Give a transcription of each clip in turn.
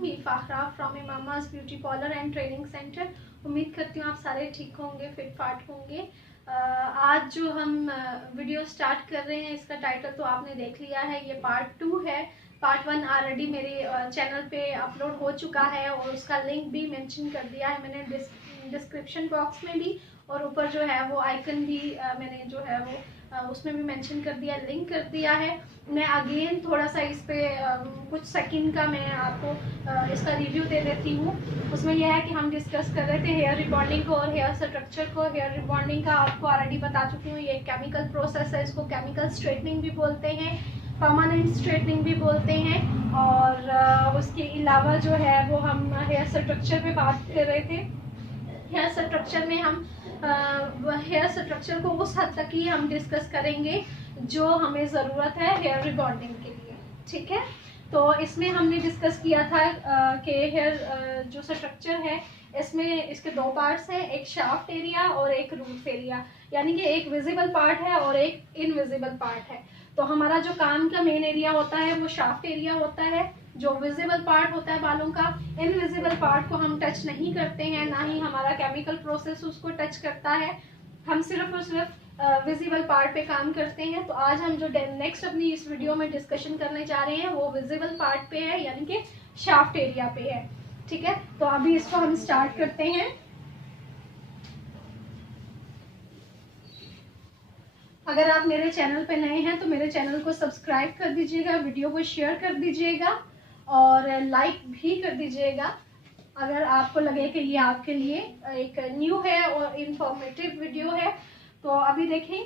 Me Fakhra from Imama's beauty parlour and training centre. उम्मीद करती हूँ आप सारे ठीक होंगे, फिट फाट होंगे। आज जो हम वीडियो स्टार्ट कर रहे हैं, इसका टाइटल तो आपने देख लिया है, ये पार्ट 2 है। पार्ट 1 ऑलरेडी मेरे चैनल पे अपलोड हो चुका है और उसका लिंक भी मेंशन कर दिया है मैंने डिस्क्रिप्शन बॉक्स में भी, और ऊपर जो है वो आइकन भी मैंने जो है वो उसमें भी मेंशन कर दिया, लिंक कर दिया है। मैं अगेन थोड़ा सा इस पे कुछ सेकंड का मैं आपको इसका रिव्यू दे देती हूँ। उसमें यह है कि हम डिस्कस कर रहे थे हेयर रिबॉन्डिंग को और हेयर स्ट्रक्चर को। हेयर रिबॉन्डिंग का आपको ऑलरेडी बता चुकी हूँ, ये केमिकल प्रोसेस है, इसको केमिकल स्ट्रेटनिंग भी बोलते हैं, परमानेंट स्ट्रेटनिंग भी बोलते हैं। और उसके अलावा जो है वो हम हेयर स्ट्रक्चर पे बात कर रहे थे। हेयर स्ट्रक्चर में हम हेयर स्ट्रक्चर को उस हद तक ही हम डिस्कस करेंगे जो हमें ज़रूरत है हेयर रिबॉन्डिंग के लिए, ठीक है। तो इसमें हमने डिस्कस किया था कि हेयर जो स्ट्रक्चर है इसमें इसके 2 पार्ट्स हैं, एक शाफ्ट एरिया और एक रूट एरिया, यानी कि एक विजिबल पार्ट है और एक इनविजिबल पार्ट है। तो हमारा जो कान का मेन एरिया होता है वो शाफ्ट एरिया होता है, जो विजिबल पार्ट होता है बालों का। इनविजिबल पार्ट को हम टच नहीं करते हैं, ना ही हमारा केमिकल प्रोसेस उसको टच करता है, हम सिर्फ और सिर्फ विजिबल पार्ट पे काम करते हैं। तो आज हम जो नेक्स्ट अपनी इस वीडियो में डिस्कशन करने जा रहे हैं वो विजिबल पार्ट पे है, यानी कि शाफ्ट एरिया पे है, ठीक है। तो अभी इसको हम स्टार्ट करते हैं। अगर आप मेरे चैनल पे नए हैं तो मेरे चैनल को सब्सक्राइब कर दीजिएगा, वीडियो को शेयर कर दीजिएगा और लाइक भी कर दीजिएगा अगर आपको लगे कि ये आपके लिए एक न्यू है और इंफॉर्मेटिव वीडियो है। तो अभी देखें,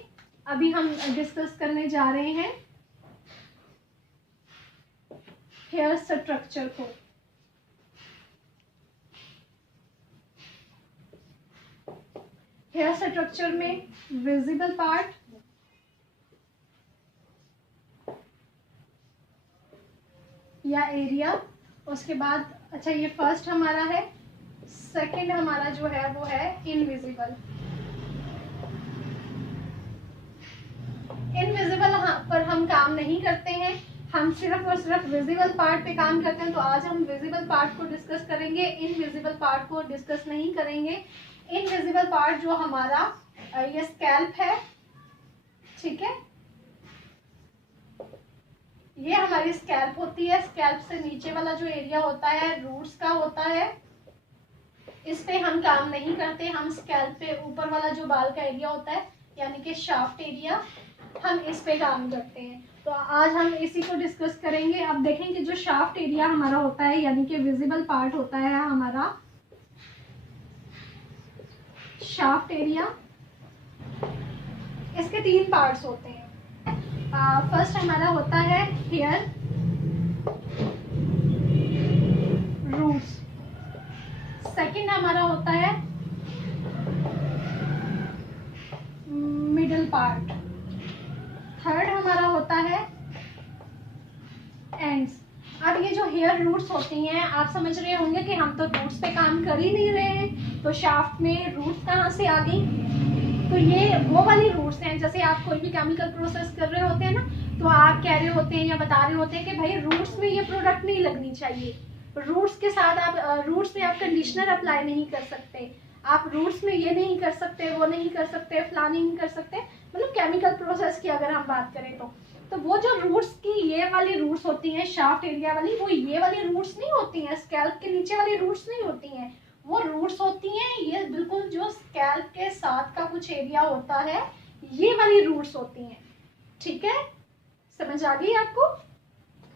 अभी हम डिस्कस करने जा रहे हैं हेयर स्ट्रक्चर को। हेयर स्ट्रक्चर में विजिबल पार्ट, या एरिया, उसके बाद अच्छा ये फर्स्ट हमारा है, सेकंड हमारा जो है वो है इनविजिबल। इनविजिबल पर हम काम नहीं करते हैं, हम सिर्फ और सिर्फ विजिबल पार्ट पे काम करते हैं। तो आज हम विजिबल पार्ट को डिस्कस करेंगे, इनविजिबल पार्ट को डिस्कस नहीं करेंगे। इनविजिबल पार्ट जो हमारा ये स्कैल्प है, ठीक है, ये हमारी स्कैल्प होती है। स्कैल्प से नीचे वाला जो एरिया होता है रूट्स का होता है, इस पे हम काम नहीं करते। हम स्कैल्प पे ऊपर वाला जो बाल का एरिया होता है यानी कि शाफ्ट एरिया, हम इस पे काम करते हैं। तो आज हम इसी को डिस्कस करेंगे। अब देखें कि जो शाफ्ट एरिया हमारा होता है यानी कि विजिबल पार्ट होता है हमारा शाफ्ट एरिया, इसके 3 पार्ट्स होते हैं। फर्स्ट हमारा होता है हेयर रूट्स, सेकंड हमारा होता है मिडल पार्ट, थर्ड हमारा होता है एंड्स। अब ये जो हेयर रूट्स होती हैं, आप समझ रहे होंगे कि हम तो रूट्स पे काम कर ही नहीं रहे हैं, तो शाफ्ट में रूट्स कहाँ से आ गई। तो ये वो वाली रूट्स हैं, जैसे आप कोई भी केमिकल प्रोसेस कर रहे होते हैं ना, तो आप कह रहे होते हैं या बता रहे होते हैं कि भाई रूट्स में ये प्रोडक्ट नहीं लगनी चाहिए, रूट्स के साथ आप रूट्स में आप कंडीशनर अप्लाई नहीं कर सकते, आप रूट्स में ये नहीं कर सकते, वो नहीं कर सकते, फलाना नहीं कर सकते, मतलब केमिकल प्रोसेस की अगर हम बात करें तो वो जो रूट्स की ये वाली रूट्स होती हैं शाफ्ट एरिया वाली, वो ये वाली रूट्स नहीं होती हैं, स्कैल्प के नीचे वाली रूट्स नहीं होती हैं, वो रूट्स होती हैं ये बिल्कुल जो स्कैल्प के साथ का कुछ एरिया होता है, ये वाली रूट्स होती हैं, ठीक है। समझ आ गई आपको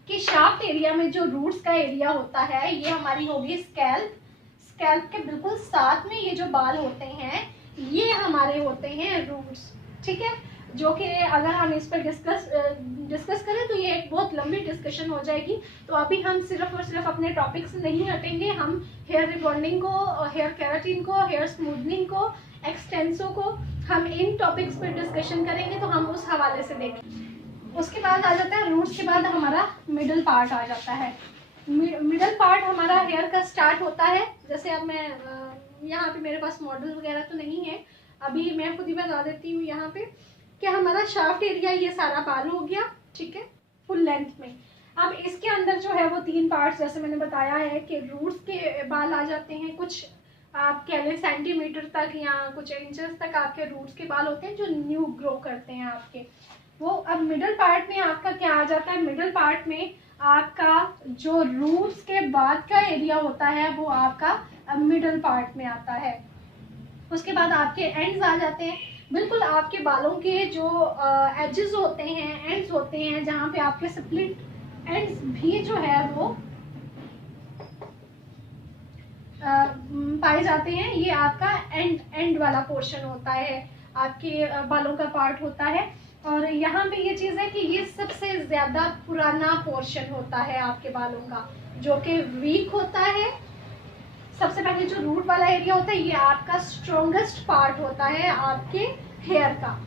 कि शाफ्ट एरिया में जो रूट्स का एरिया होता है ये हमारी होगी स्कैल्प। स्कैल्प के बिल्कुल साथ में ये जो बाल होते हैं ये हमारे होते हैं रूट्स, ठीक है। जो कि अगर हम इस पर डिस्कस करें तो ये एक बहुत लंबी डिस्कशन हो जाएगी। तो अभी हम सिर्फ और सिर्फ अपने टॉपिक से नहीं हटेंगे, हम हेयर रिबॉन्डिंग को, हेयर केराटिन को, हेयर स्मूथनिंग को, एक्सटेंसो को, हम इन टॉपिक्स पर डिस्कशन करेंगे, तो हम उस हवाले से देखेंगे। उसके बाद आ जाता है रूट्स के बाद हमारा मिडल पार्ट आ जाता है। मिडल पार्ट हमारा हेयर का स्टार्ट होता है, जैसे अब मैं यहाँ पे मेरे पास मॉडल वगैरह तो नहीं है, अभी मैं खुद ही बता देती हूँ यहाँ पे कि हमारा शाफ्ट एरिया ये सारा बाल हो गया, ठीक है, फुल लेंथ में। अब इसके अंदर जो है वो 3 पार्ट्स जैसे मैंने बताया है कि रूट्स के बाल आ जाते हैं, कुछ आप कह लें सेंटीमीटर तक या कुछ इंचेस तक आपके रूट्स के बाल होते हैं जो न्यू ग्रो करते हैं आपके वो। अब मिडल पार्ट में आपका क्या आ जाता है, मिडल पार्ट में आपका जो रूट्स के बाद का एरिया होता है वो आपका मिडल पार्ट में आता है। उसके बाद आपके एंड्स आ जाते हैं, बिल्कुल आपके बालों के जो एजेस होते हैं, एंड्स होते हैं, जहाँ पे आपके स्प्लिट एंड्स भी जो है वो पाए जाते हैं। ये आपका एंड वाला पोर्शन होता है, आपके बालों का पार्ट होता है। और यहाँ पे ये चीज़ है कि ये सबसे ज़्यादा पुराना पोर्शन होता है आपके बालों का, जो कि वीक होता है। सबसे पहले जो रूट वाला एरिया होता है ये आपका स्ट्रॉन्गेस्ट पार्ट होता है आपके हेयर का।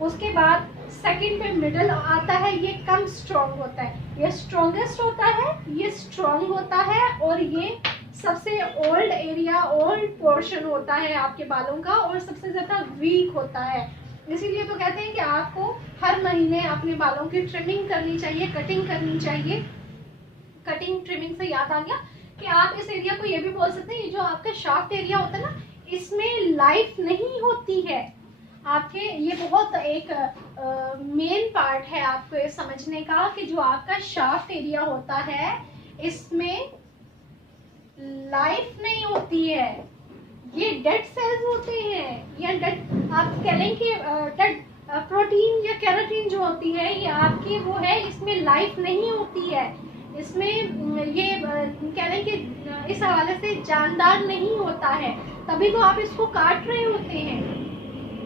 उसके बाद सेकंड पे मिडल आता है, ये कम स्ट्रॉन्ग होता है, ये स्ट्रॉन्गेस्ट होता है, ये स्ट्रॉन्ग होता है, और ये सबसे ओल्ड एरिया, ओल्ड पोर्शन होता है आपके बालों का और सबसे ज़्यादा वीक होता है। इसीलिए तो कहते हैं कि आपको हर महीने अपने बालों की ट्रिमिंग करनी चाहिए, कटिंग करनी चाहिए। कटिंग ट्रिमिंग से याद आ गया कि आप इस एरिया को ये भी बोल सकते हैं, ये जो आपका शाफ्ट एरिया होता है ना, इसमें लाइफ नहीं होती है आपके। ये बहुत एक मेन पार्ट है आपको ये समझने का कि जो आपका शाफ्ट एरिया होता है इसमें लाइफ नहीं होती है, ये डेड सेल्स होते हैं, या डेड आप कह लें कि डेड प्रोटीन या केराटिन जो होती है ये आपकी वो है, इसमें लाइफ नहीं होती है, इसमें ये कह लें कि इस हवाले से जानदार नहीं होता है, तभी तो आप इसको काट रहे होते हैं।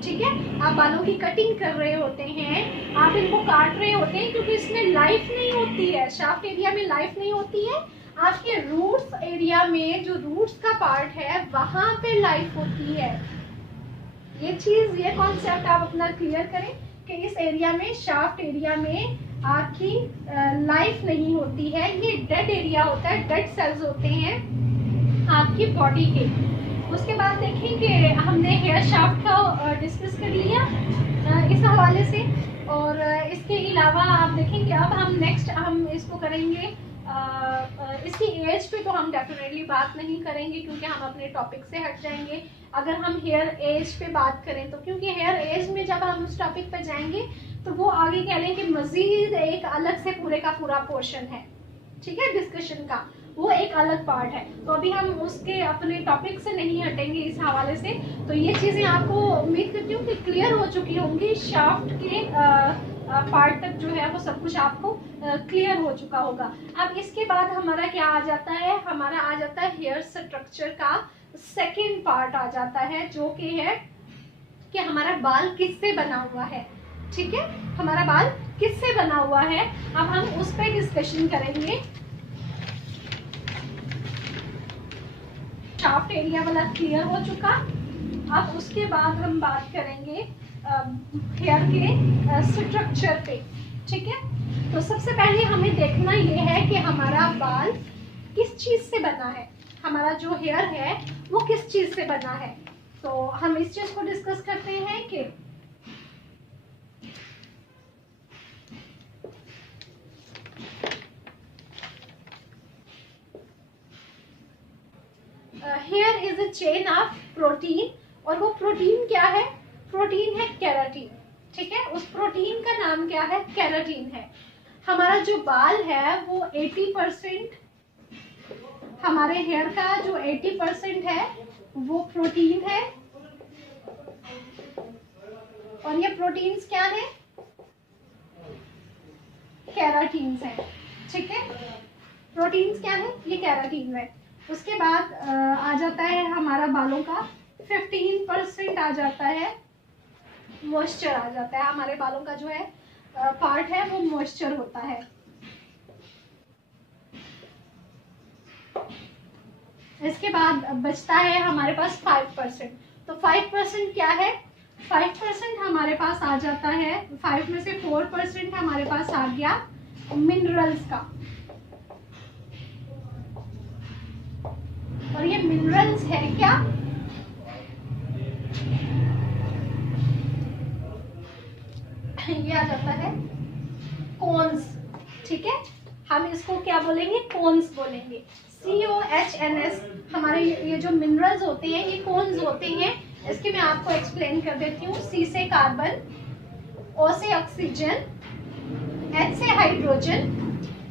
ठीक है, आप बालों की कटिंग कर रहे होते हैं, आप इनको काट रहे होते हैं क्योंकि इसमें लाइफ नहीं होती है, शाफ्ट एरिया में लाइफ नहीं होती है। आपके रूट्स एरिया में जो रूट्स का पार्ट है वहां पे लाइफ होती है। ये चीज, ये कॉन्सेप्ट आप अपना क्लियर करें कि इस एरिया में, शाफ्ट एरिया में आपकी लाइफ नहीं होती है, ये डेड एरिया होता है, डेड सेल्स होते हैं आपकी बॉडी के। उसके बाद देखें कि हमने हेयर शाफ्ट का डिस्कस कर लिया इस हवाले से, और इसके अलावा आप देखें कि अब हम नेक्स्ट हम इसको करेंगे इसकी एज पे तो हम डेफिनेटली बात नहीं करेंगे क्योंकि हम अपने टॉपिक से हट जाएंगे अगर हम हेयर एज पे बात करें तो, क्योंकि हेयर एज में जब हम उस टॉपिक पे जाएंगे तो वो आगे कह लें कि मजीद एक अलग से पूरे का पूरा पोर्शन है, ठीक है, डिस्कशन का, वो एक अलग पार्ट है। तो अभी हम उसके अपने टॉपिक से नहीं हटेंगे इस हवाले से। तो ये चीज़ें आपको उम्मीद करती हूँ कि क्लियर हो चुकी होंगी, शाफ्ट के पार्ट तक जो है वो सब कुछ आपको क्लियर हो चुका होगा। अब इसके बाद हमारा क्या आ जाता है, हमारा आ जाता है हेयर स्ट्रक्चर का सेकेंड पार्ट आ जाता है, जो कि है कि हमारा बाल किससे बना हुआ है। ठीक है, हमारा बाल किससे बना हुआ है, अब हम उस पर डिस्कशन करेंगे। शाफ्ट एरिया वाला क्लियर हो चुका, अब उसके बाद हम बात करेंगे हेयर के स्ट्रक्चर पे। ठीक है, तो सबसे पहले हमें देखना ये है कि हमारा बाल किस चीज से बना है, हमारा जो हेयर है वो किस चीज से बना है। तो हम इस चीज को डिस्कस करते हैं कि here is a chain of protein, और वो प्रोटीन क्या है, प्रोटीन है केराटिन। ठीक है, उस प्रोटीन का नाम क्या है, केराटिन है। हमारा जो बाल है वो 80%, हमारे हेयर का जो 80% है वो प्रोटीन है, और ये प्रोटीन्स क्या है, केराटिन्स है। ठीक है, प्रोटीन्स क्या है, ये केराटिन है। उसके बाद आ जाता है हमारा बालों का 15% आ जाता है, मॉइस्चर आ जाता है। हमारे बालों का जो है पार्ट है वो मॉइस्चर होता है। इसके बाद बचता है हमारे पास 5%। तो 5% क्या है, 5% हमारे पास आ जाता है, 5 में से 4% हमारे पास आ गया मिनरल्स का, और ये मिनरल्स है क्या, ये आ जाता है कोन्स। ठीक है, हम इसको क्या बोलेंगे, कोन्स बोलेंगे। COHNS हमारे ये जो मिनरल्स होते हैं ये कोन्स होते हैं। इसके मैं आपको एक्सप्लेन कर देती हूँ। C से कार्बन, O से ऑक्सीजन, H से हाइड्रोजन,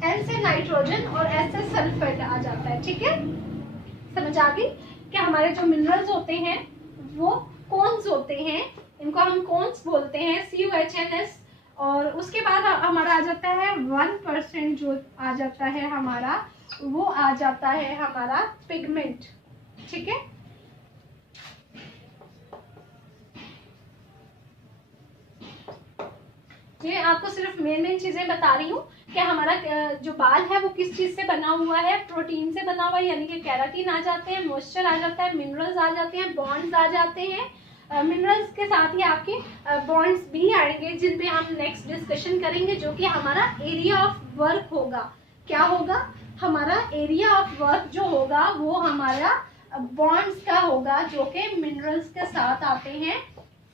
N से नाइट्रोजन और S से सल्फर आ जाता है। ठीक है, समझ आ गई कि हमारे जो मिनरल्स होते हैं वो कोन्स होते हैं, इनको हम कोन्स बोलते हैं, COHNS। और उसके बाद हमारा आ जाता है 1% जो आ जाता है हमारा, वो आ जाता है हमारा पिगमेंट। ठीक है, ये आपको सिर्फ मेन चीजें बता रही हूँ कि हमारा जो बाल है वो किस चीज से बना हुआ है। प्रोटीन से बना हुआ है, यानी कि केराटिन आ जाते हैं, मॉइस्चर आ जाता है, मिनरल्स आ जाते हैं, बॉन्ड्स आ जाते हैं। मिनरल्स के साथ ही आपके बॉन्ड्स भी आएंगे, जिन पे हम नेक्स्ट डिस्कशन करेंगे, जो कि हमारा एरिया ऑफ वर्क होगा। क्या होगा, हमारा एरिया ऑफ वर्क जो होगा वो हमारा बॉन्ड्स का होगा, जो कि मिनरल्स के साथ आते हैं।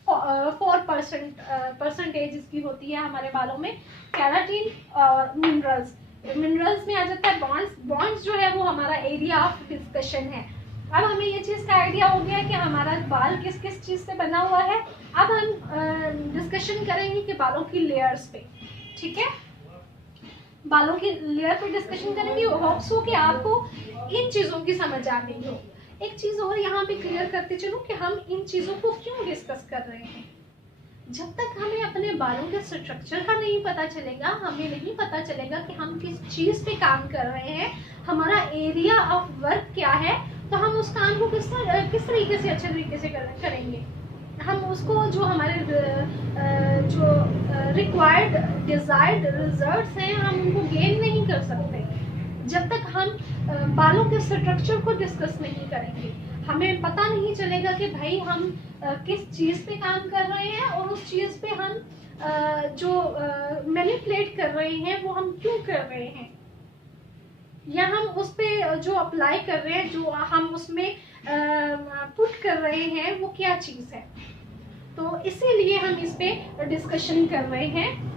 4% इसकी होती है हमारे बालों में, केराटिन और मिनरल्स। मिनरल्स में आ जाता है बॉन्ड्स। बॉन्ड्स जो है वो हमारा एरिया ऑफ डिस्कशन है। अब हमें ये चीज का आइडिया हो गया कि हमारा बाल किस किस चीज से बना हुआ है। अब हम डिस्कशन करेंगे कि बालों की लेयर्स पे। ठीक है, बालों की लेयर पे डिस्कशन करेंगे। होप्स हो कि आपको इन चीजों की समझ आ गई हो। एक चीज और यहाँ पे क्लियर करते चलो कि हम इन चीजों को क्यों डिस्कस कर रहे हैं। जब तक हमें अपने बालों के स्ट्रक्चर का नहीं पता चलेगा, हमें नहीं पता चलेगा कि हम किस चीज पे काम कर रहे हैं, हमारा एरिया ऑफ वर्क क्या है, तो हम उस काम को किस तरीके से अच्छे तरीके से करेंगे। हम उसको जो हमारे जो रिक्वायर्ड डिजायर्ड रिजल्ट्स हैं, हम उनको गेन नहीं कर सकते जब तक हम बालों के स्ट्रक्चर को डिस्कस नहीं करेंगे। हमें पता नहीं चलेगा कि भाई हम किस चीज़ पे काम कर रहे हैं और उस चीज़ पे हम जो मैनिपुलेट कर रहे हैं वो हम क्यों कर रहे हैं, या हम उस पे जो अप्लाई कर रहे हैं, जो हम उसमें पुट कर रहे हैं, वो क्या चीज़ है। तो इसीलिए हम इस पे डिस्कशन कर रहे हैं।